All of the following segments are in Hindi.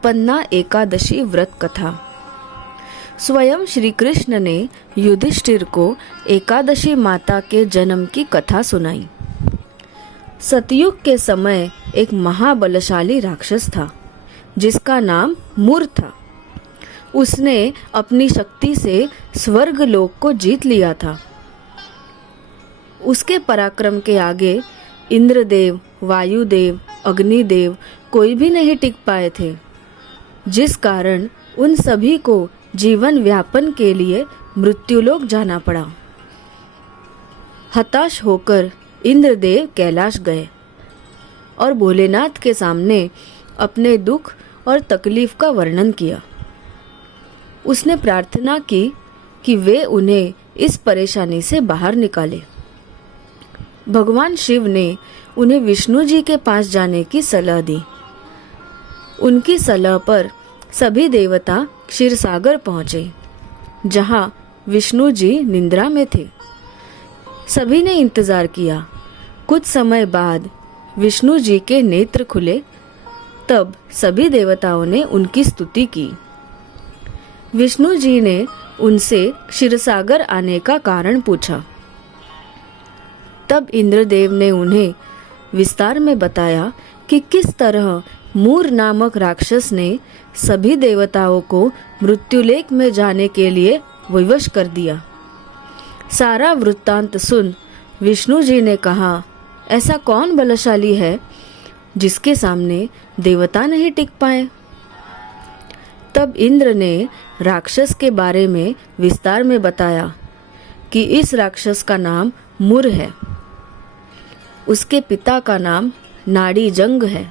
उत्पन्ना एकादशी व्रत कथा। स्वयं श्री कृष्ण ने युधिष्ठिर को एकादशी माता के जन्म की कथा सुनाई। सतयुग के समय एक महाबलशाली राक्षस था जिसका नाम मूर था। उसने अपनी शक्ति से स्वर्ग लोक को जीत लिया था। उसके पराक्रम के आगे इंद्रदेव, वायुदेव, अग्निदेव कोई भी नहीं टिक पाए थे, जिस कारण उन सभी को जीवन व्यापन के लिए मृत्युलोक जाना पड़ा। हताश होकर इंद्रदेव कैलाश गए और भोलेनाथ के सामने अपने दुख और तकलीफ का वर्णन किया। उसने प्रार्थना की कि वे उन्हें इस परेशानी से बाहर निकाले। भगवान शिव ने उन्हें विष्णु जी के पास जाने की सलाह दी। उनकी सलाह पर सभी देवता क्षीरसागर पहुंचे, जहां विष्णु जी निद्रा में थे। सभी ने इंतजार किया। कुछ समय बाद विष्णु जी के नेत्र खुले। तब सभी देवताओं ने उनकी स्तुति की। विष्णु जी ने उनसे क्षीरसागर आने का कारण पूछा। तब इंद्रदेव ने उन्हें विस्तार में बताया कि किस तरह मूर नामक राक्षस ने सभी देवताओं को मृत्युलेख में जाने के लिए विवश कर दिया। सारा वृत्तांत सुन विष्णु जी ने कहा, ऐसा कौन बलशाली है जिसके सामने देवता नहीं टिक पाए। तब इंद्र ने राक्षस के बारे में विस्तार में बताया कि इस राक्षस का नाम मूर है। उसके पिता का नाम नाड़ी जंग है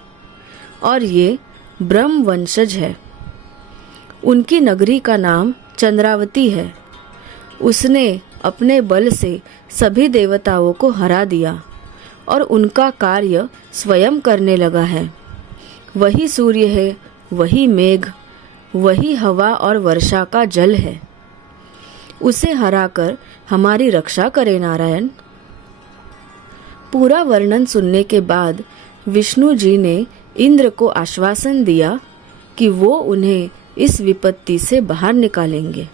और ये ब्रह्म वंशज है। उनकी नगरी का नाम चंद्रावती है। उसने अपने बल से सभी देवताओं को हरा दिया और उनका कार्य स्वयं करने लगा है। वही सूर्य है, वही मेघ, वही हवा और वर्षा का जल है। उसे हराकर हमारी रक्षा करे नारायण। पूरा वर्णन सुनने के बाद विष्णु जी ने इंद्र को आश्वासन दिया कि वो उन्हें इस विपत्ति से बाहर निकालेंगे।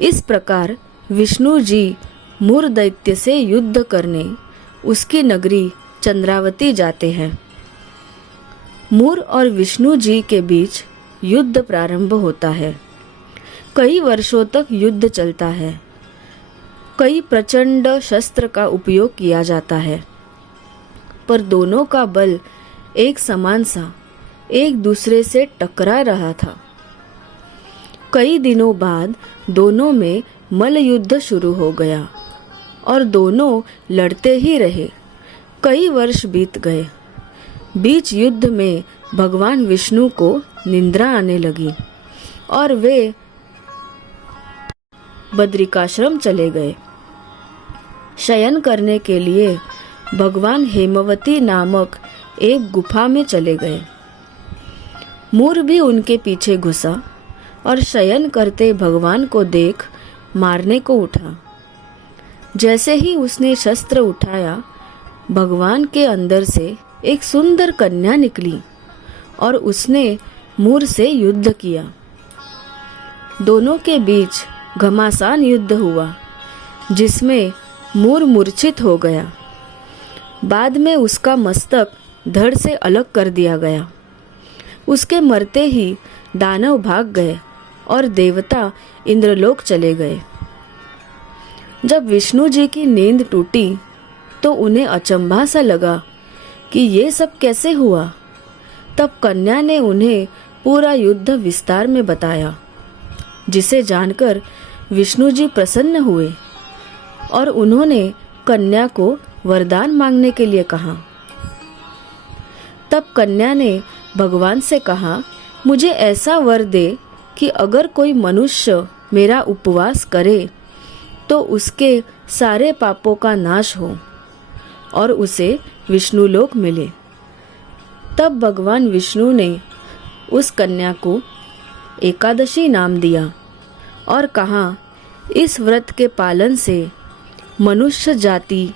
इस प्रकार विष्णु जी मूर दैत्य से युद्ध करने उसकी नगरी चंद्रावती जाते हैं। मूर और विष्णु जी के बीच युद्ध प्रारंभ होता है। कई वर्षों तक युद्ध चलता है। कई प्रचंड शस्त्र का उपयोग किया जाता है, पर दोनों का बल एक समान सा एक दूसरे से टकरा रहा था। कई दिनों बाद दोनों में मल्ल युद्ध शुरू हो गया और दोनों लड़ते ही रहे। कई वर्ष बीत गए। बीच युद्ध में भगवान विष्णु को निद्रा आने लगी और वे बद्रिकाश्रम चले गए। शयन करने के लिए भगवान हेमवती नामक एक गुफा में चले गए। मूर भी उनके पीछे घुसा और शयन करते भगवान को देख मारने को उठा। जैसे ही उसने शस्त्र उठाया, भगवान के अंदर से एक सुंदर कन्या निकली और उसने मूर से युद्ध किया। दोनों के बीच घमासान युद्ध हुआ, जिसमें मूर मूर्छित हो गया। बाद में उसका मस्तक धड़ से अलग कर दिया गया। उसके मरते ही दानव भाग गए और देवता इंद्रलोक चले गए। जब विष्णु जी की नींद टूटी तो उन्हें अचंभा सा लगा कि ये सब कैसे हुआ। तब कन्या ने उन्हें पूरा युद्ध विस्तार में बताया, जिसे जानकर विष्णु जी प्रसन्न हुए और उन्होंने कन्या को वरदान मांगने के लिए कहा। तब कन्या ने भगवान से कहा, मुझे ऐसा वर दे कि अगर कोई मनुष्य मेरा उपवास करे तो उसके सारे पापों का नाश हो और उसे विष्णुलोक मिले। तब भगवान विष्णु ने उस कन्या को एकादशी नाम दिया और कहा, इस व्रत के पालन से मनुष्य जाति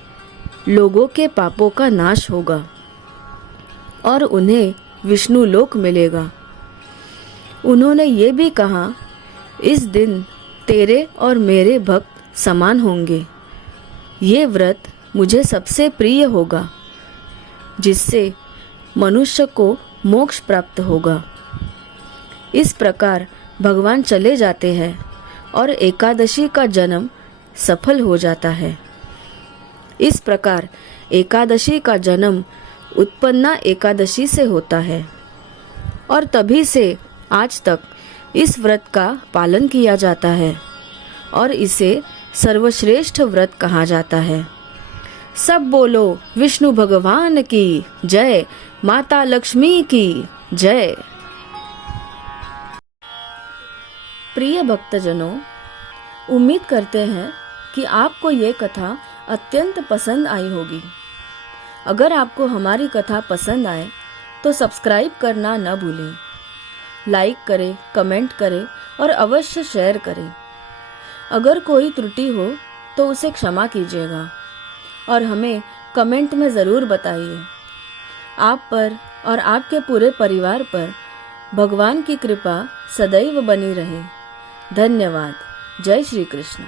लोगों के पापों का नाश होगा और उन्हें विष्णु लोक मिलेगा। उन्होंने ये भी कहा, इस दिन तेरे और मेरे भक्त समान होंगे। ये व्रत मुझे सबसे प्रिय होगा, जिससे मनुष्य को मोक्ष प्राप्त होगा। इस प्रकार भगवान चले जाते हैं और एकादशी का जन्म सफल हो जाता है। इस प्रकार एकादशी का जन्म उत्पन्ना एकादशी से होता है और तभी से आज तक इस व्रत का पालन किया जाता है और इसे सर्वश्रेष्ठ व्रत कहा जाता है। सब बोलो विष्णु भगवान की जय, माता लक्ष्मी की जय। प्रिय भक्तजनों, उम्मीद करते हैं कि आपको ये कथा अत्यंत पसंद आई होगी। अगर आपको हमारी कथा पसंद आए तो सब्सक्राइब करना न भूलें, लाइक करें, कमेंट करें और अवश्य शेयर करें। अगर कोई त्रुटि हो तो उसे क्षमा कीजिएगा और हमें कमेंट में ज़रूर बताइए। आप पर और आपके पूरे परिवार पर भगवान की कृपा सदैव बनी रहे। धन्यवाद। जय श्री कृष्ण।